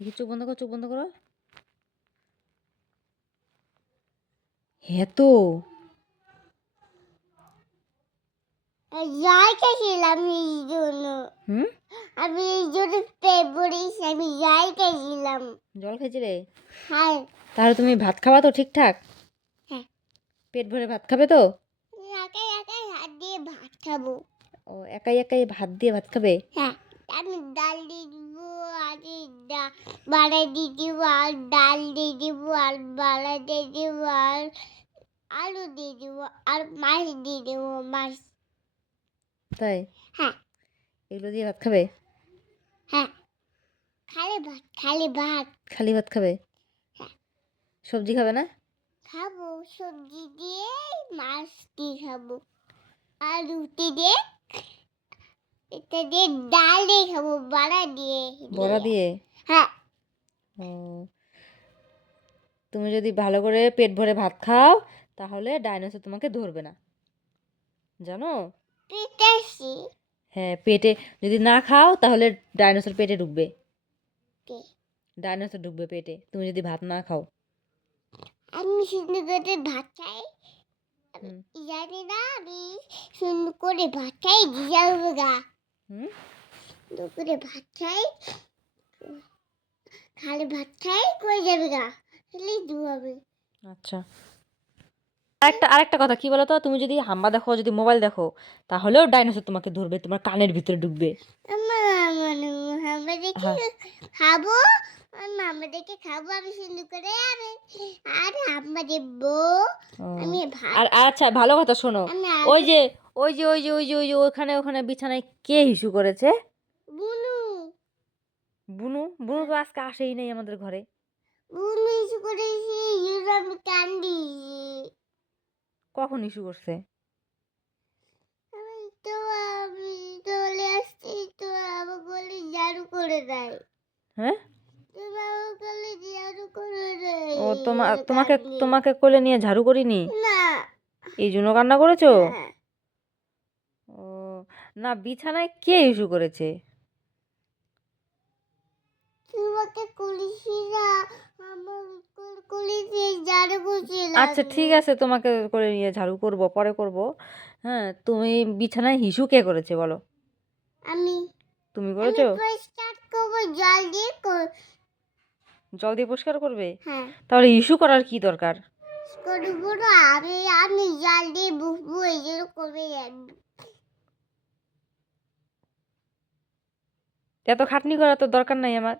দেখি চোখ বন্ধ করো, চোখ বন্ধ করো। হ্যাঁ তো জল খেয়েছিলাম এই জন্য। হুম আমি এই জন্য পেট ভরেছি, আমি জল খেয়েছিলাম। জল খেয়েছিলে? হ্যাঁ তাহলে তুমি ভাত খাবা তো ঠিকঠাক? হ্যাঁ পেট ভরে ভাত খাবে তো? একাই একাই হাত দিয়ে ভাত খাবো। ও একাই একাই ভাত দিয়ে ভাত খাবে? হ্যাঁ আমি ডাল দিয়ে দিব আর বাড়া দিয়ে দিব আর ডাল দিয়ে দিব আর বাড়া দিয়ে দিব আর আলু দিয়ে দিব আর মাছ দিয়ে দিব মাছ। তাই? হ্যাঁ এগুলো দিয়ে ভাত খাবে? হ্যাঁ খালি ভাত খালি ভাত। খালি ভাত খাবে? হ্যাঁ সবজি খাবে না? খাবো সবজি দিয়ে মাছ দিয়ে খাবো আর রুটি দিয়ে এটা দিয়ে ডাল দিয়ে খাবো বড়া দিয়ে। বড়া দিয়ে? হ্যাঁ ও তুমি যদি ভালো করে পেট ভরে ভাত খাও তাহলে ডাইনোসর তোমাকে ধরবে না, জানো? পেটাছি হ্যাঁ পেটে যদি না খাও তাহলে ডাইনোসর পেটে ঢুকবে। ডাইনোসর ঢুকবে পেটে তুমি যদি ভাত না খাও। আমি সুন্দর করে ভাত খাই। হুম জানি না আমি সুন্দর করে ভাত খাই যাবো গা। হুম সুন্দর করে ভাত খাই খালি ভাত খাই কই যাবে গা খালি ধুয়াবে। আচ্ছা আরেকটা কথা কি বলো তো, তুমি যদি হাম্বা দেখো যদি মোবাইল দেখো তাহলেও ডাইনোসর তোমাকে ধরবে, তোমার কানের ভিতরে ঢুকবে। আমরা দেখি হ্যাঁ খাবো মামা দেখে খাবো আমি সুন্দর করে আর আম্মা দেবো ও, আমি ভাত আর আচ্ছা ভালো কথা শোনো, আমি ওই যে ওই যে ওখানে ওখানে বিছানায় কে হিসু করেছে? বুনু বুনু বুনু তো আজকে আসেই নাই আমাদের ঘরে। বুনু ইস্যু করেছি আমি কান্দি। কখন ইস্যু করছে? আমি চলে আসছি তো আমার গলি ঝাড়ু করে দেয়। হ্যাঁ তুমি আমার গলি ঝাড়ু করে দেয়। ও তোমাকে তোমাকে কোলে নিয়ে ঝাড়ু করিনি না এই জন্য কান্না করেছো? হ্যাঁ। ও না বিছানায় কে ইস্যু করেছে? তোমাকে কলিসি না আমার কলিসি ঝাড়ু করছিলাম। আচ্ছা ঠিক আছে তোমাকে করে নিয়ে ঝাড়ু করব পরে করব। হ্যাঁ তুমি বিছানায় হিসু কে করেছে বলো? আমি তুমি আমি করেছো? পরিষ্কার করবো জল দিয়ে জল দিয়ে পরিষ্কার করবে? হ্যাঁ তাহলে ইস্যু করার কি দরকার? করবো না আমি আমি জল দিয়ে বুঝবো এই জন্য করবে এত খাটনি করার তো দরকার নাই আমার।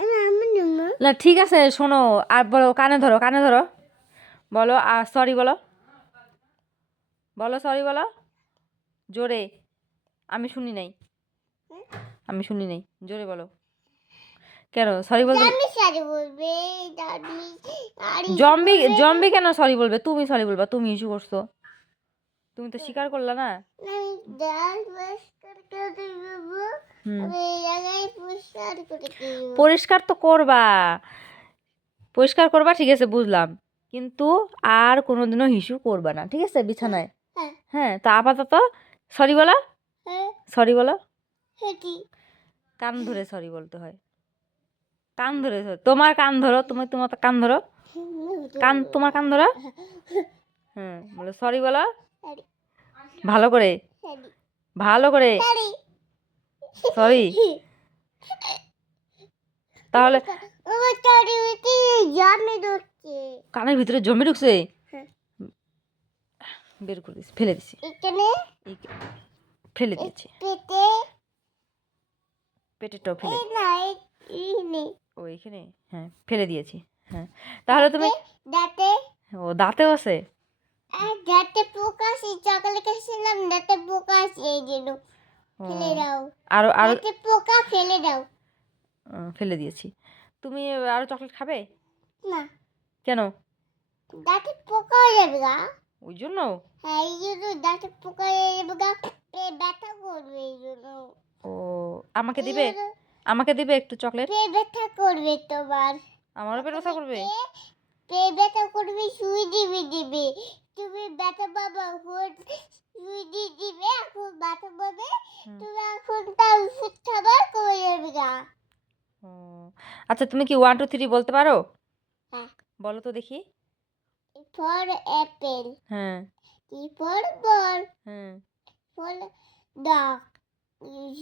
আমার জন্য। না ঠিক আছে শোনো, আর বলো কানে ধরো কানে ধরো, বলো সরি বলো, বলো সরি বলো জোরে। আমি শুনি নাই, আমি শুনি নাই, জোরে বলো। কেন সরি বলতে? আমি সারি বলবে আমি আর জম্বি জম্বি কেন সরি বলবে? তুমি সরি বলবা, তুমি ইস্যু করছো, তুমি তো স্বীকার করলা না। আমি ডাল পরিষ্কার করে দেবো হুম আমি এই জায়গায় পরিষ্কার করে দেবো। পরিষ্কার তো করবা, পরিষ্কার করবা ঠিক আছে বুঝলাম, কিন্তু আর কোনোদিনও হিসু করবা না ঠিক আছে বিছানায়। হ্যাঁ হ্যাঁ তা আপাতত সরি বলো, হ্যাঁ সরি বলো। হেঁটি কান ধরে সরি বলতে হয়, কান ধরে তোমার কান ধরো, তুমি তোমার কান ধরো, কান তোমার কান ধরো। হ্যাঁ বলো সরি বলো ভালো করে, ভালো করে সরি। তাহলে কানের ভিতরে জমে ঢুকছে, বের করে দিছি ফেলে দিছি, ফেলে দিয়েছি পেটেরটাও ফেলে ও এখানে, হ্যাঁ ফেলে দিয়েছি। হ্যাঁ তাহলে তুমি দাঁতে ও দাঁতেও আছে? দাঁতে পোকা আছে সকালে খেয়েছিলাম দাঁতে পোকা আছে এই জন্য ও, ফেলে দাও। আরো আরো দাঁতে পোকা ফেলে দাও। ফেলে দিয়েছি। তুমি আরো চকলেট খাবে? না কেন? দাঁতে পোকা হয়ে যাবে গা। ওই জন্য? হ্যাঁ এই জন্য দাঁতে পোকা হয়ে যাবে গা ব্যথা করবে এই জন্য। ও আমাকে দিবে, আমাকে দিবে একটু চকলেট? পেট ব্যথা করবে তোমার। আমারও পেট ব্যথা করবে? পেট ব্যথা করবে সুই দিবে তুমি ব্যথা পাবা সুই দিবে এখন ব্যথা পাবে তুমি এখন তার ওষুধ খাবার কমে যাবে গা। ও আচ্ছা তুমি কি 1 2 3 বলতে পারো? হ্যাঁ। বলো তো দেখি। ফর অ্যাপেল, হ্যাঁ টি ফর বল, হ্যাঁ for dog,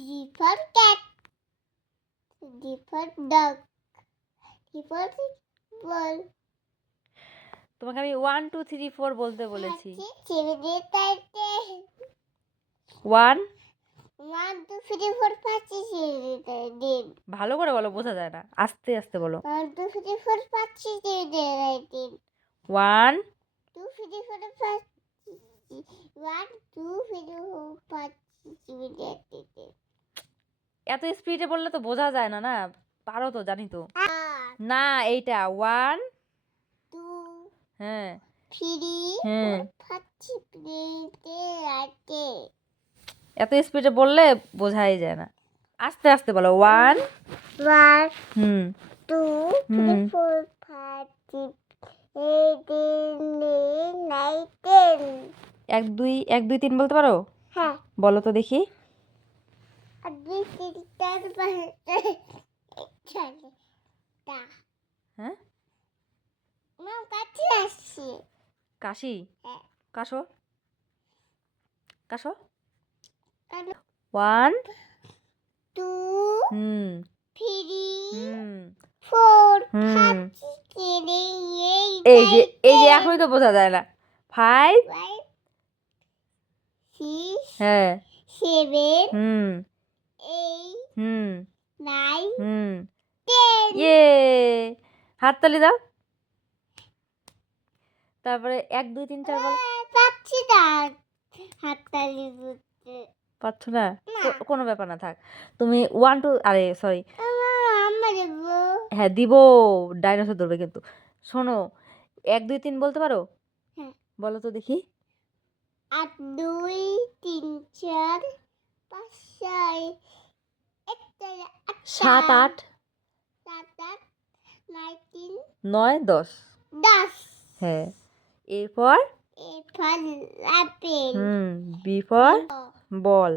G for cat, D for dog, E for ball. তোমাকে আমি 1 2 3 4 বলতে বলেছি। ছেড়ে তাইতে 1 1 2 3 4 5 ছেড়ে দিন। ভালো করে বলো, বোঝা যায় না, আস্তে আস্তে বলো। 1 2 3 4 5 ছেড়ে দিন। 1 2 3 4 5 1 2 3 4 5 ছেড়ে দিন। এত স্পিডে বললে তো বোঝা যায় না, না পারো তো, জানি তো। না এইটা 1 2 হ্যাঁ 3 হ্যাঁ 4 ছেড়ে রাখে। এত স্পিডে বললে বোঝাই যায় না, আস্তে আস্তে বলো। 1 1 হুম 2 হুম 3 4 5 6 8 9 10। 1 2 1 2 3 বলতে পারো? হ্যাঁ। বলো তো দেখি। আর 2 3 4 5 চলে তা হ্যাঁ মা কাছে আসছে। কাশি হ্যাঁ। কাশো কাশো। আর 1 2 হুম 3 হুম 4 হুম 5 6 এই যে এখনই তো বোঝা যায় না। 5 5 6 হ্যাঁ 7 হুম 8 হুম 9 হুম 10। ইয়ে হাততালি দাও। তারপরে 1 2 3 4 বলো। পাচ্ছি না হাততালি দিতে। পাচ্ছ না? না। কোনো ব্যাপার না, থাক। তুমি 1 2 আরে সরি আমরা দেবো। হ্যাঁ দিব, ডাইনোসর ধরবে কিন্তু। শোনো 1 2 3 বলতে পারো? হ্যাঁ। বলো তো দেখি। 8 2 3 4 5 6 7 8 7 8 9 3 9 10 10। হ্যাঁ এরপর A for apple, B for ball,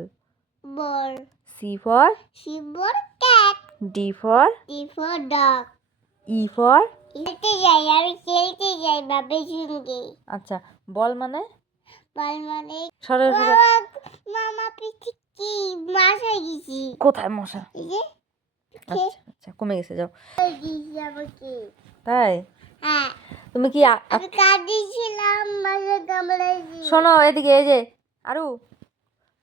ball, C for C for cat, D for D for dog. E for খেলতে যাই, আমি খেলতে যাই বাবার সঙ্গে। আচ্ছা বল মানে বল মানে সরো সরো। মামা পিঠে কি মাছ হয়ে গেছি। কোথায় মশা? এই যে আচ্ছা আচ্ছা কমে গেছে, যাও। হয়ে গেছি আমাকে। তাই হ্যাঁ। তুমি কি আমি কাঁদিয়েছিলাম মাঝে কামড়াই দিয়ে। শোনো এদিকে, এই যে আরু,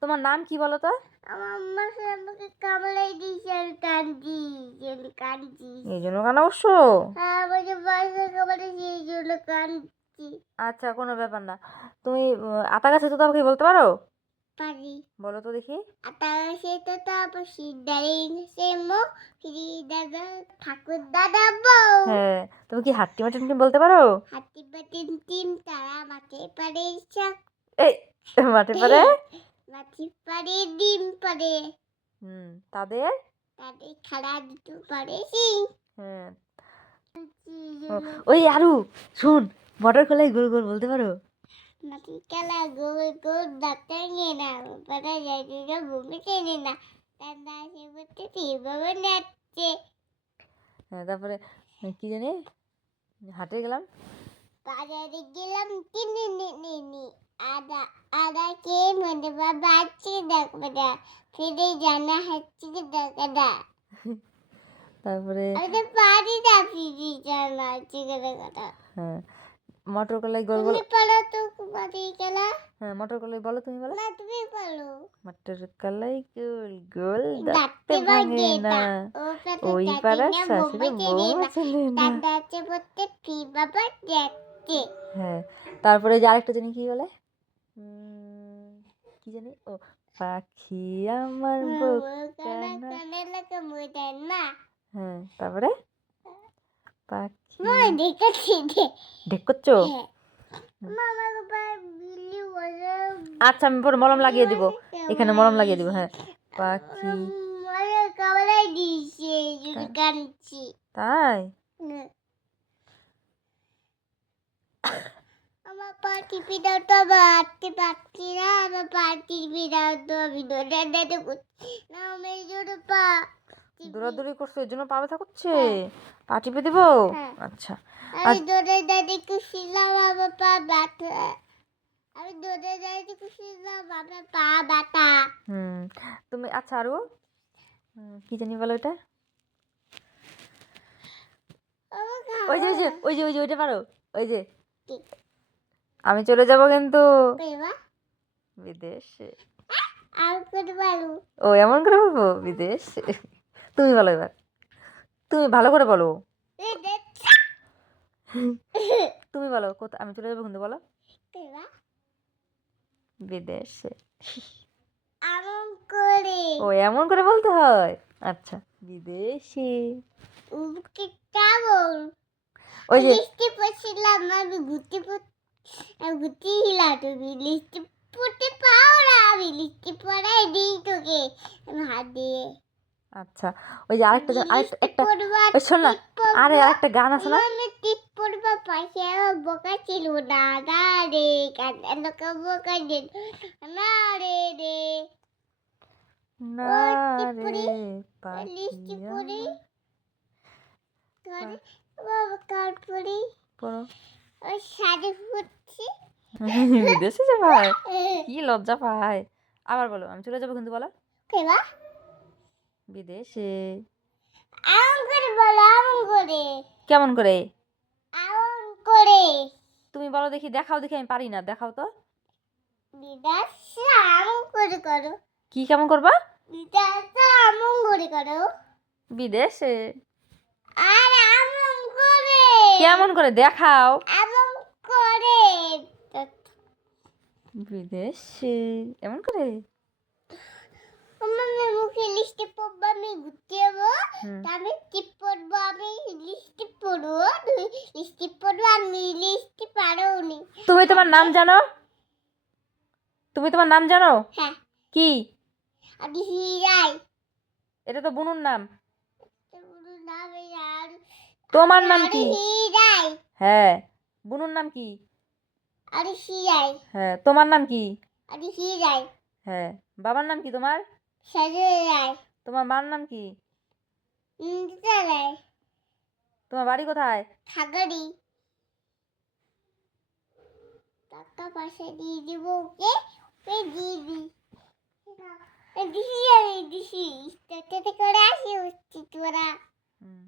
তোমার নাম কি বলো তো? আমার মা আমাকে কামড়াই দিয়েছে, আমি কাঁদছি, আমি কাঁদছি। এই জন্য কেন অবশ্য? হ্যাঁ আমাকে বাসা কামড়াইছে, এই জন্য কাঁদছি। আচ্ছা কোনো ব্যাপার না। তুমি আতা গাছে তো পাখি বলতে পারো? পারি। বলো তো দেখি। আতার সেটা তো আবার সিদ্ধারিং সে মো ফিরি দাদা ঠাকুর দাদা বউ। হ্যাঁ তুমি কি হাট্টি মাটি বলতে পারো? হাতি বাটিন টিম তারা মাঠে পারে শাক। এই মাঠে পারে মাঠে পারে ডিম পারে। তাদের তাদের খাড়া দিতে পারে সিং। হ্যাঁ ওই আরু শোন, মটর কলাই গোল গোল বলতে পারো? মাটি কালা গোল গোল ডাক্তার নিয়ে না পারা যায় না ঘুমে চেনে না দাদা সে বলতে ঠিকভাবে নাচছে। হ্যাঁ তারপরে কি জানি হাটে গেলাম, বাজারে গেলাম কিনে নিনি আদা আদা কে মনে বাবা আছে দেখবে না ফিরে জানা হচ্ছে দেখা না। তারপরে আমি তো পারি না ফিরে জানা হচ্ছে কথা। হ্যাঁ মটর কলাই গোল গোল। তুমি পারো তো মাটি খেলা। হ্যাঁ মটর কলাই বলো, তুমি বলো। না তুমি পারো। মটর কলাই গোল গোল দাঁতে দাঁতে ভাঙে না, ওই পাড়ার শাশুড়ি বৌমা ছেলে না। দাদা আছে বলতে ফি বাবা যাচ্ছে। হ্যাঁ তারপরে যে আরেকটা জানি কি বলে, কি জানি, ও পাখি আমার বোকা না। কানে লাগে মুদে না। হ্যাঁ তারপরে পাখি মই দেখেছি দে। ঢেক করছো? হ্যাঁ মামা বাবা বিলি বলে। আচ্ছা আমি পরে মলম লাগিয়ে দিব, এখানে মলম লাগিয়ে দিব। হ্যাঁ পাখি মানে কামড়াই দিয়েছে যদি কাঁদছি। তাই আমার পা টিপি দাও তো বাড়তে পারছি না, আমার পা টিপি দাও তো আমি দৌড়াতে করছি না, আমি জোরে পা দৌড়াদৌড়ি করছো এর জন্য পা ব্যথা করছে? হ্যাঁ। পা টিপে দেবো? হ্যাঁ। আচ্ছা। আমি দৌড়ে দাঁড়িয়ে খুশিলাম আমার পা ব্যথা। আমি দৌড়ে দাঁড়িয়ে খুশিলাম আমার পা ব্যথা। তুমি আচ্ছা আরো কি জানি বলো এটা? ওই যে ওইটা পারো? ওই যে কি? আমি চলে যাব কিন্তু কইবা? বিদেশে। আর করতে পারো? ও এমন করে বলবো? বিদেশে। তুমি বলো এবার, তুমি ভালো করে বলো। তুমি বলো কোথায় আমি চলে যাবো কিন্তু বলো। কইবা? বিদেশে। এমন করে। ও এমন করে বলতে হয়? আচ্ছা বিদেশে। কি কেমন? ওই যে লিস্টে পড়ছিলাম আমি ঘুরতে হিলা তুমি লিস্টে পড়তে পাও না আমি লিস্টে পড়াই দিই তোকে আমি হাত দিয়ে। আচ্ছা ওই যে আরেকটা লিস্টে একটা পড়বা ওই শোন না, আরে আরেকটা গান আছে না? আমি টিপ পড়বা পাশে আমার বোকা ছিল না না রে কান্না বোকা দিন না রে রে না টিপ রে পড়ি পাখি লিস্টে পড়ি আমার। করে বাবা কার পড়ি পড়ো। ওই শাড়ি পরছি বিদেশে যে ভাই কি লজ্জা পায়। আবার বলো আমি চলে যাবো কিন্তু বলো। কেবা বিদেশে। আমন করে বলো আমন করে কেমন করে? আমন করে তুমি বলো দেখি, দেখাও দেখি, আমি পারি না, দেখাও তো। বিদাস আমন করে করো কি কেমন করবা? বিদাস আমন করে করো বিদেশে। আর আমন করে কেমন করে দেখাও? আমন করে বিদেশে এমন করে। আমার মুখে লিস্টে পড়বো আমি ঘুরতে যাবো হুম। আমি টিপ পড়বো আমি লিস্টে পড়বো তুই লিস্টে পড়বো আমি লিস্টে পারো নি তুমি তোমার নাম জানো? তুমি তোমার নাম জানো? হ্যাঁ কি? আমি হিরাই এটা তো বুনুর নাম। নামে আর তোমার নাম কি? হিরাই হ্যাঁ বুনুর নাম কি? আমি হিরাই হ্যাঁ তোমার নাম কি? আমি হিরাই হ্যাঁ বাবার নাম কি তোমার? সাজুরাই তোমার মার নাম কি? নিতারাই তোমার বাড়ি কোথায়? খাগড়ি টাকা পয়সা দিয়ে দিব ওকে ওকে দিয়ে দিই দিছি আমি দিছি স্টেটে করে আসি হচ্ছে তোরা হুম।